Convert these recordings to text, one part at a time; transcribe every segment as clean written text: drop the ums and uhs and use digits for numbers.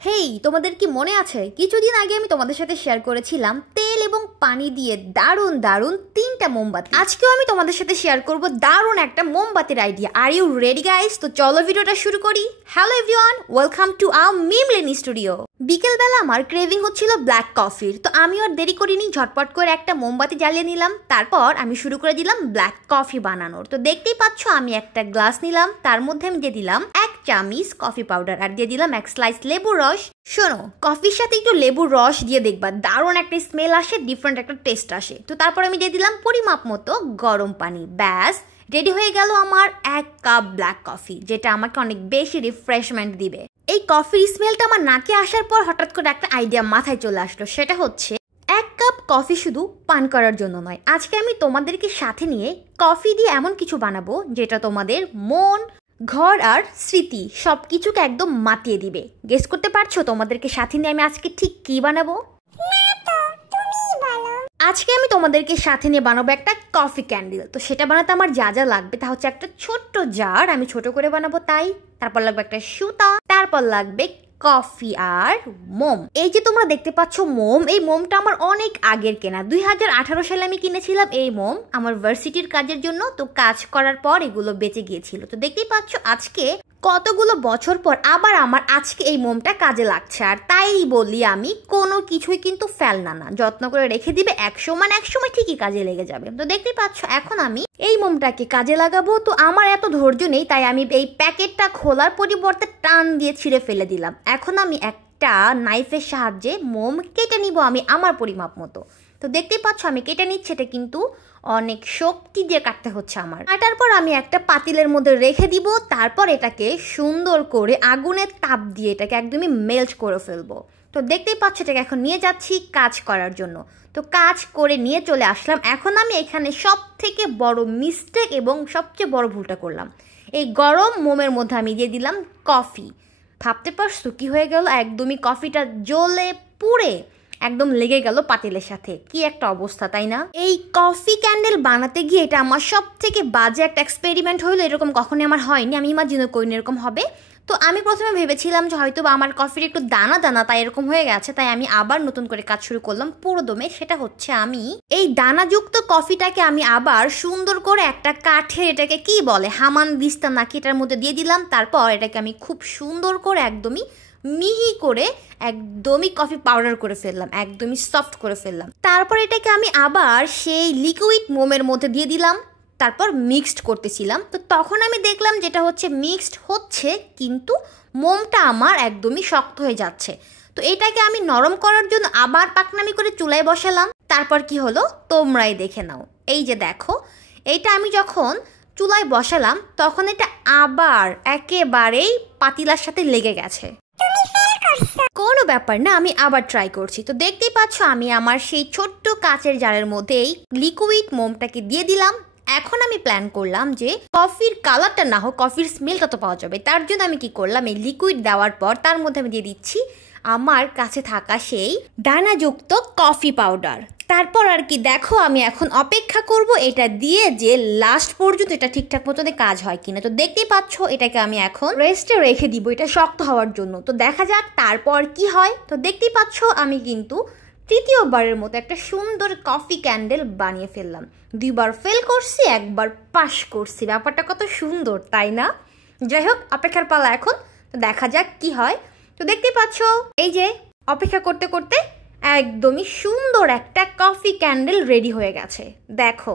হেই, তোমাদের কি মনে আছে কিছুদিন আগে আমি তোমাদের সাথে শেয়ার করেছিলাম তেল এবং পানি দিয়ে দারুণ দারুণ 3টা মোমবাতি। আজকেও আমি তোমাদের সাথে শেয়ার করব দারুণ একটা মোমবাতির idea. Are you ready guys? তো চলো ভিডিওটা শুরু করি। Hello everyone, welcome to our মিমলেনি স্টুডিও। বিকেলবেলা আমার ক্রেভিং হচ্ছিল ব্ল্যাক কফির, তো আমি আর দেরি করিনি, ঝটপট করে একটা মোমবাতি জ্বালিয়ে নিলাম। তারপর আমি শুরু করে দিলাম ব্ল্যাক কফি বানানোর। তো দেখতেই পাচ্ছ আমি একটা গ্লাস নিলাম, তার মধ্যে আমি দিয়ে দিলাম 1 চামচ কফি পাউডার আর দিয়ে দিলাম 1 স্লাইস লেবুর রস। শোনো, কফির সাথে একটু লেবুর রস দিয়ে দেখবা দারুণ একটা স্মেল আসে, ডিফারেন্ট একটা টেস্ট আসে। তো তারপর আমি দিয়ে দিলাম পরিমাপ মতো গরম পানি। ব্যাস রেডি হয়ে গেল আমার 1 কাপ ব্ল্যাক কফি, যেটা আমাকে অনেক বেশি রিফ্রেশমেন্ট দিবে। এই কফির স্মেলটা আমার নাকে আসার পর হঠাৎ করে একটা আইডিয়া মাথায় চলে আসলো, সেটা হচ্ছে 1 কাপ কফি শুধু পান করার জন্য নয়, আজকে আমি তোমাদেরকে সাথে নিয়ে কফি দিয়ে এমন কিছু বানাবো যেটা তোমাদের মন, ঘর আর স্মৃতি সবকিছুকে একদম মাতিয়ে দিবে। গেস করতে পারছো তোমাদেরকে সাথে নিয়ে আমি আজকে ঠিক কি বানাবো? আজকে আমি তোমাদেরকে সাথে নিয়ে বানাবো একটা কফি ক্যান্ডেল। তো সেটা বানাতে আমার যা যা লাগবে তা হচ্ছে একটা ছোট্ট জার, আমি ছোট করে বানাবো তাই। তারপর লাগবে একটা সুতা, তারপর লাগবে কফি আর মোম। এই যে তোমরা দেখতে পাচ্ছ মোম, এই মোমটা আমার অনেক আগের কেনা, 2018 সালে আমি কিনেছিলাম এই মোম আমার ভার্সিটির কাজের জন্য। তো কাজ করার পর এগুলো বেঁচে গিয়েছিল। তো দেখতেই পাচ্ছ আজকে কতগুলো বছর পর আবার আমার আজকে এই মোমটা কাজে লাগছে। আর তাই বলি আমি কোনো কিছুই কিন্তু ফেলনা না, যত্ন করে রেখে দিবে, এক সময় ঠিকই কাজে লেগে যাবে। তো দেখতেই পাচ্ছ এখন আমি এই মোমটাকে কাজে লাগাবো। তো আমার এত ধৈর্য নেই, তাই আমি এই প্যাকেটটা খোলার পরিবর্তে টান দিয়ে ছিঁড়ে ফেলে দিলাম। এখন আমি একটা নাইফের সাহায্যে মোম কেটে নিব আমি আমার পরিমাপ মতো। তো দেখতেই পাচ্ছ আমি কেটে নিচ্ছি, এটা কিন্তু অনেক শক্তি দিয়ে কাটতে হচ্ছে আমার। কাটার পর আমি একটা পাতিলের মধ্যে রেখে দিব, তারপর এটাকে সুন্দর করে আগুনের তাপ দিয়ে এটাকে একদমই মেল্ট করে ফেলবো। তো দেখতেই পাচ্ছ এটাকে এখন নিয়ে যাচ্ছি কাজ করার জন্য। তো কাজ করে নিয়ে চলে আসলাম। এখন আমি এখানে সব থেকে বড় মিস্টেক এবং সবচেয়ে বড় ভুলটা করলাম, এই গরম মোমের মধ্যে আমি দিয়ে দিলাম কফি। ভাবতে পারছো কি হয়ে গেল? একদমই কফিটা জ্বলে পুড়ে একদম লেগে গেল পাতিলের সাথে। কি একটা অবস্থা, তাই না? এই কফি ক্যান্ডেল বানাতে গিয়ে এটা আমার সব থেকে বাজে একটা এক্সপেরিমেন্ট হইলো। এরকম কখনোই আমার হয়নি, আমি ইমাজিনও করিনি এরকম হবে। তো আমি প্রথমে ভেবেছিলাম যে হয়তো বা আমার কফির একটু দানা দানা তাই এরকম হয়ে গেছে, তাই আমি আবার নতুন করে কাজ শুরু করলাম পুরো দমে। সেটা হচ্ছে আমি এই দানাযুক্ত কফিটাকে আমি আবার সুন্দর করে একটা কাঠের, এটাকে কি বলে, হামান দিস্তা নাকি, এটার মধ্যে দিয়ে দিলাম। তারপর এটাকে আমি খুব সুন্দর করে একদমই মিহি করে একদমই কফি পাউডার করে ফেললাম, একদমই সফট করে ফেললাম। তারপর এটাকে আমি আবার সেই লিকুইড মোমের মধ্যে দিয়ে দিলাম, তারপর মিক্সড করতেছিলাম। তো তখন আমি দেখলাম যেটা হচ্ছে মিক্সড হচ্ছে, কিন্তু মোমটা আমার একদমই শক্ত হয়ে যাচ্ছে। তো এটাকে আমি নরম করার জন্য আবার পাকনামি করে চুলায় বসালাম। তারপর কি হলো তোমরাই দেখে নাও। এই যে দেখো, এইটা আমি যখন চুলায় বসালাম তখন এটা আবার একেবারেই পাতিলার সাথে লেগে গেছে। কোনো ব্যাপার না, আমি আবার ট্রাই করছি। তো দেখতেই পাচ্ছ আমি আমার সেই ছোট্ট কাচের জারের মধ্যে এই লিকুইড মোমটাকে দিয়ে দিলাম। এখন আমি প্ল্যান করলাম যে কফির কালারটা না হোক, কফির স্মেলটা তো পাওয়া যাবে। তার জন্য আমি কি করলাম, এই লিকুইড দেওয়ার পর তার মধ্যে আমি দিয়ে দিচ্ছি আমার কাছে থাকা সেই দানাযুক্ত কফি পাউডার। তারপর আর কি দেখো, আমি এখন অপেক্ষা করব এটা দিয়ে যে লাস্ট পর্যন্ত এটা ঠিকঠাক মতো কাজ হয় কিনা। তো দেখতেই পাচ্ছ এটাকে আমি এখন রেস্টে রেখে দিব এটা শক্ত হওয়ার জন্য। তো দেখা যাক তারপর কি হয়। তো দেখতেই পাচ্ছ আমি কিন্তু তৃতীয়বারের মতো একটা সুন্দর কফি ক্যান্ডেল বানিয়ে ফেললাম। 2বার ফেল করছি, 1বার পাস করছি। ব্যাপারটা কত সুন্দর, তাই না? যাই হোক, অপেক্ষার পালা এখন। তো দেখা যাক কি হয়। তো দেখতেই পাচ্ছ এই যে অপেক্ষা করতে করতে একদমই সুন্দর একটা কফি ক্যান্ডেল রেডি হয়ে গেছে। দেখো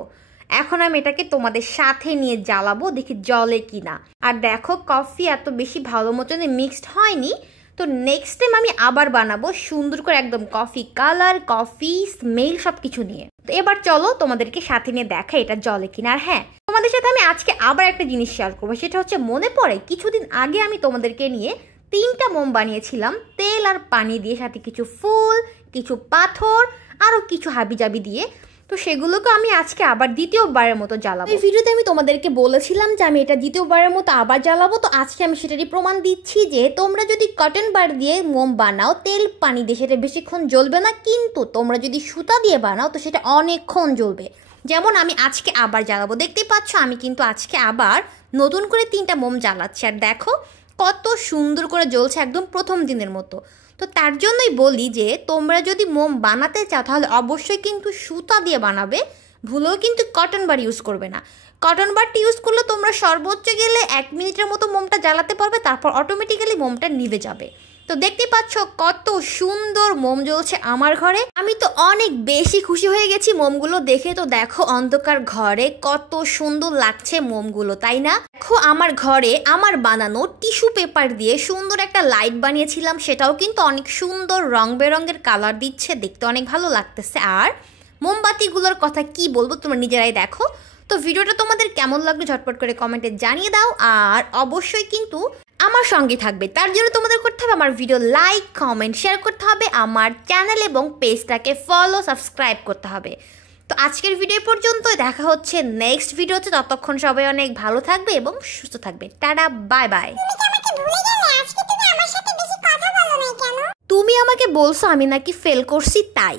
এখন আমি এটাকে তোমাদের সাথে নিয়ে জ্বালাবো, দেখি জ্বলে কিনা। আর দেখো কফি এত বেশি ভালো মতন মিক্সড হয়নি। তো নেক্সট টাইম আমি আবার বানাবো সুন্দর করে একদম কফি কালার, কফি স্মেল সব কিছু নিয়ে। তো এবার চলো তোমাদেরকে সাথে নিয়ে দেখা এটা জ্বলে কিনা। আর হ্যাঁ, তোমাদের সাথে আমি আজকে আবার একটা জিনিস শেয়ার করবো, সেটা হচ্ছে মনে পড়ে কিছুদিন আগে আমি তোমাদেরকে নিয়ে 3টা মোম বানিয়েছিলাম তেল আর পানি দিয়ে, সাথে কিছু ফুল, কিছু পাথর, আরও কিছু হাবিজাবি দিয়ে। তো সেগুলোকে আমি আজকে আবার দ্বিতীয়বারের মতো জ্বালাবো। এই ভিডিওতে আমি তোমাদেরকে বলেছিলাম যে আমি এটা দ্বিতীয়বারের মতো আবার জ্বালাবো। তো আজকে আমি সেটারই প্রমাণ দিচ্ছি যে তোমরা যদি কটন বার দিয়ে মোম বানাও তেল পানি দিয়ে, সেটা বেশিক্ষণ জ্বলবে না, কিন্তু তোমরা যদি সুতা দিয়ে বানাও তো সেটা অনেকক্ষণ জ্বলবে। যেমন আমি আজকে আবার জ্বালাবো, দেখতেই পাচ্ছ আমি কিন্তু আজকে আবার নতুন করে 3টা মোম জ্বালাচ্ছি। আর দেখো কত সুন্দর করে জ্বলছে, একদম প্রথম দিনের মতো। তো তার জন্যই বলি যে তোমরা যদি মোম বানাতে চাও তাহলে অবশ্যই কিন্তু সুতা দিয়ে বানাবে, ভুলেও কিন্তু কটন বার ইউজ করবে না। কটন বারটি ইউজ করলে তোমরা সর্বোচ্চ গেলে 1 মিনিটের মতো মোমটা জ্বালাতে পারবে, তারপর অটোমেটিক্যালি মোমটা নিভে যাবে। তো দেখতে পাচ্ছ কত সুন্দর মোম জ্বলছে আমার ঘরে। আমি তো অনেক বেশি খুশি হয়ে গেছি মোমগুলো দেখে। তো দেখো অন্ধকার ঘরে কত সুন্দর লাগছে মোমগুলো, তাই না? দেখো আমার ঘরে আমার বানানো টিস্যু পেপার দিয়ে সুন্দর একটা লাইট বানিয়েছিলাম, সেটাও কিন্তু অনেক সুন্দর রং বেরঙের কালার দিচ্ছে, দেখতে অনেক ভালো লাগতেছে। আর মোমবাতিগুলোর কথা কি বলবো, তোমরা নিজেরাই দেখো। তো ভিডিওটা তোমাদের কেমন লাগলো ঝটপট করে কমেন্টে জানিয়ে দাও। আর অবশ্যই কিন্তু আমার সঙ্গে থাকবে, তার জন্য তোমাদের করতে হবে আমার ভিডিও লাইক কমেন্ট শেয়ার করতে হবে, আমার চ্যানেল এবং পেজটাকে ফলো সাবস্ক্রাইব করতে হবে। তো আজকের ভিডিও পর্যন্ত, দেখা হচ্ছে নেক্সট ভিডিওতে। ততক্ষণ সবাই অনেক ভালো থাকবে এবং সুস্থ থাকবে। Tata, bye bye. তুমি আমাকে বলছো আমি নাকি ফেল করছি, তাই।